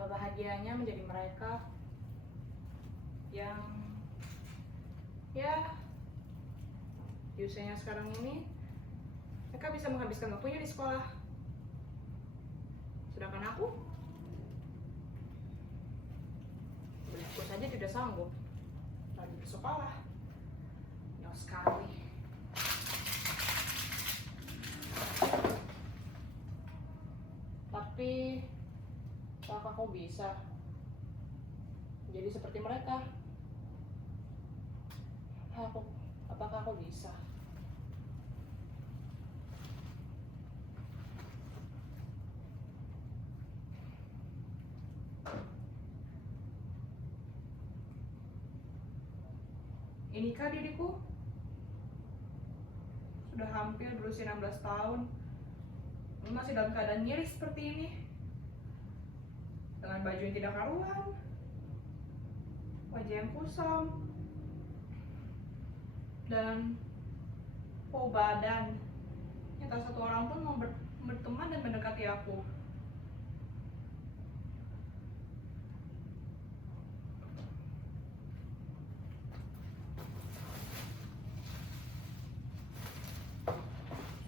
betapa bahagianya menjadi mereka yang ya di usianya sekarang ini mereka bisa menghabiskan waktunya di sekolah. Sedangkan aku saja tidak sanggup lagi bersekolah. Jauh sekali. Tapi apakah kau bisa jadi seperti mereka? Apakah kau bisa? Inikah diriku? Sudah hampir berusia 16 tahun, masih dalam keadaan miris seperti ini, dengan baju yang tidak karuan, wajah yang kusam, dan bau badan yang tak satu orang pun mau berteman dan mendekati aku.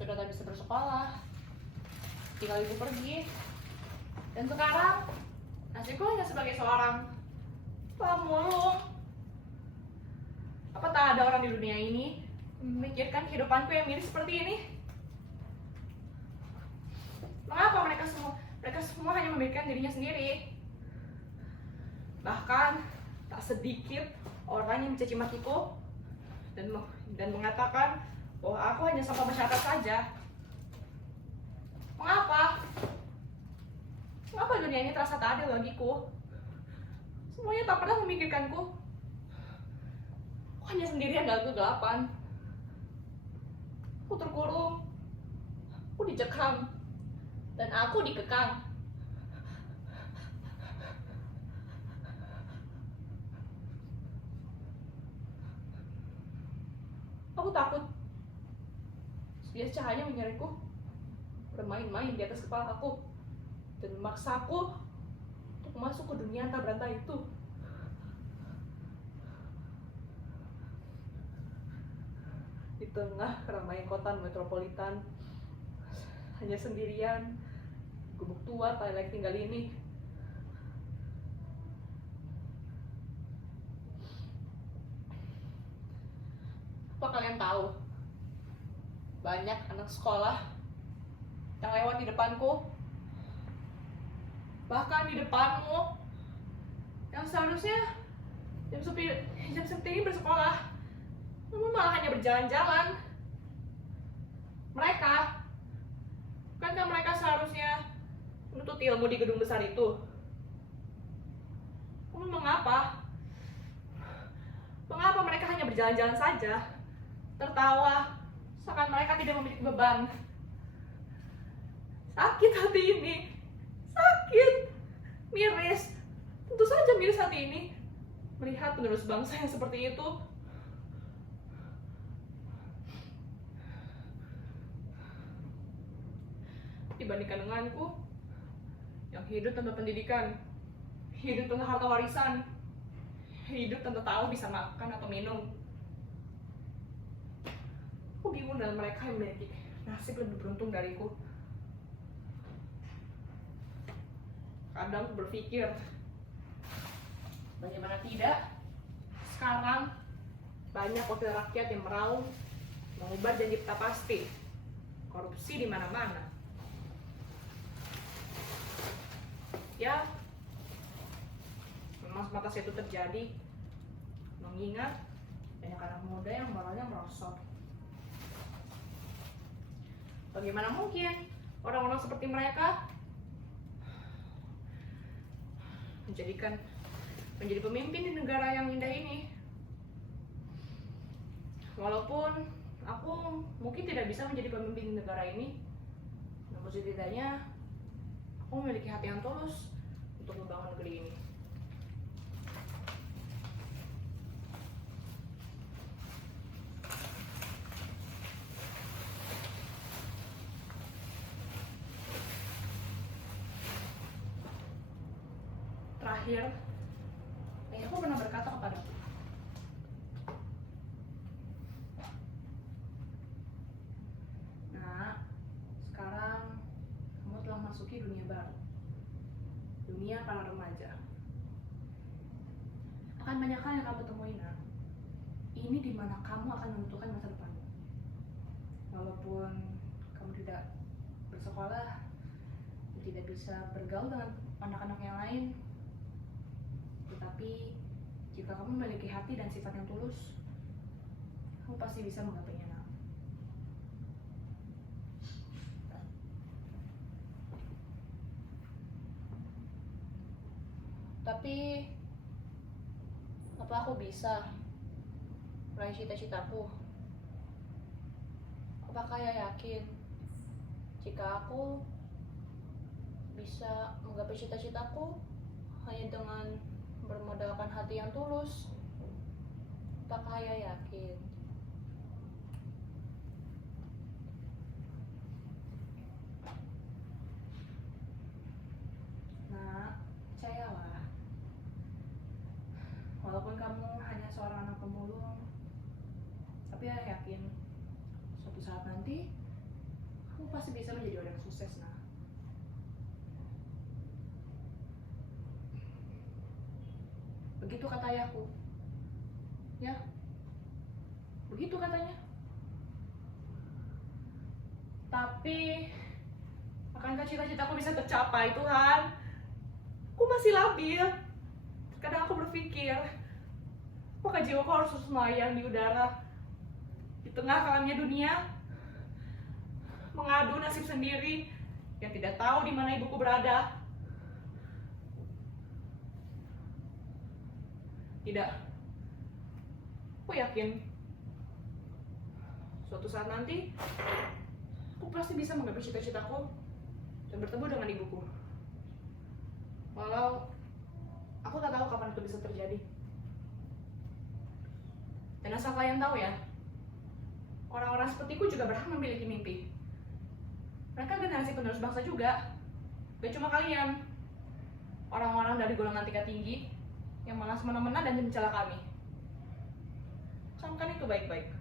Sudah tak bisa bersekolah, tinggal ibu pergi, dan sekarang nasibku hanya sebagai seorang pemulung. Apa tak ada orang di dunia ini memikirkan kehidupanku yang miris seperti ini? Mengapa mereka semua hanya memikirkan dirinya sendiri? Bahkan tak sedikit orang yang mencaci makiku dan mengatakan bahwa aku hanya sampah masyarakat saja. Mengapa? Mengapa dunia ini terasa tak adil bagiku? Semuanya tak pernah memikirkanku. Aku hanya sendirian dalam kegelapan. Aku terkurung. Aku dicekam. Dan aku dikekang. Aku takut bias cahaya menyerangku, bermain-main di atas kepala aku, dan memaksaku untuk masuk ke dunia tak berantai itu. Di tengah keramaian kota metropolitan, hanya sendirian, gubuk tua tak layak tinggal ini. Apa kalian tahu? Banyak anak sekolah yang lewat di depanku, bahkan di depanmu, yang seharusnya jam seperti ini bersekolah, namun malah hanya berjalan-jalan. Bukankah mereka seharusnya menuntut ilmu di gedung besar itu? Namun mengapa mereka hanya berjalan-jalan saja, tertawa, seakan mereka tidak memiliki beban? Sakit hati ini, sakit, miris. Tentu saja miris hati ini melihat penerus bangsa yang seperti itu. Dibandingkan denganku yang hidup tanpa pendidikan, hidup tanpa harta warisan, hidup tanpa tahu bisa makan atau minum. Aku bingung dengan mereka yang memiliki nasib lebih beruntung dariku. Kadang aku berpikir, bagaimana tidak, sekarang banyak wakil rakyat yang meraung mengubah janji tak pasti, korupsi di mana-mana. Ya, memang semata itu terjadi mengingat banyak anak muda yang moralnya merosot. Bagaimana mungkin orang-orang seperti mereka menjadi pemimpin di negara yang indah ini? Walaupun aku mungkin tidak bisa menjadi pemimpin di negara ini, namun setidaknya aku memiliki hati yang tulus untuk membangun negeri ini. terakhir, ayahku pernah berkata kepadaku, "Nak, sekarang kamu telah masuki dunia baru, dunia para remaja. Akan banyak hal yang kamu temui, nak. Ini dimana kamu akan menentukan masa depanmu. Walaupun kamu tidak bersekolah, tidak bisa bergaul dengan anak-anak yang lain, tetapi jika kamu memiliki hati dan sifat yang tulus, kamu pasti bisa menggapainya, nak." Tapi apa aku bisa meraih cita-citaku? Apakah ayah yakin jika aku bisa menggapai cita-citaku hanya dengan bermodalkan hati yang tulus? Apakah ayah yakin? Nah, percayalah. Walaupun kamu hanya seorang anak pemulung, tapi ayah yakin suatu saat nanti kamu pasti bisa menjadi orang sukses, nah. Begitu kata ayahku. Ya, begitu katanya. Tapi akankah cita-citaku bisa tercapai, Tuhan? Aku masih labil. Kadang aku berpikir, apakah jiwaku harus terus melayang di udara, di tengah kelamnya dunia, mengadu nasib sendiri yang tidak tahu di mana ibuku berada? Tidak. Aku yakin suatu saat nanti aku pasti bisa menggapai cita-citaku dan bertemu dengan ibuku. Walau aku tak tahu kapan itu bisa terjadi. Dan asal kalian tahu ya, orang-orang sepertiku juga berhak memiliki mimpi. Mereka generasi penerus bangsa juga. Gak cuma kalian, orang-orang dari golongan tingkat tinggi yang malah semena-mena dan mencela kami. Camkan itu baik-baik.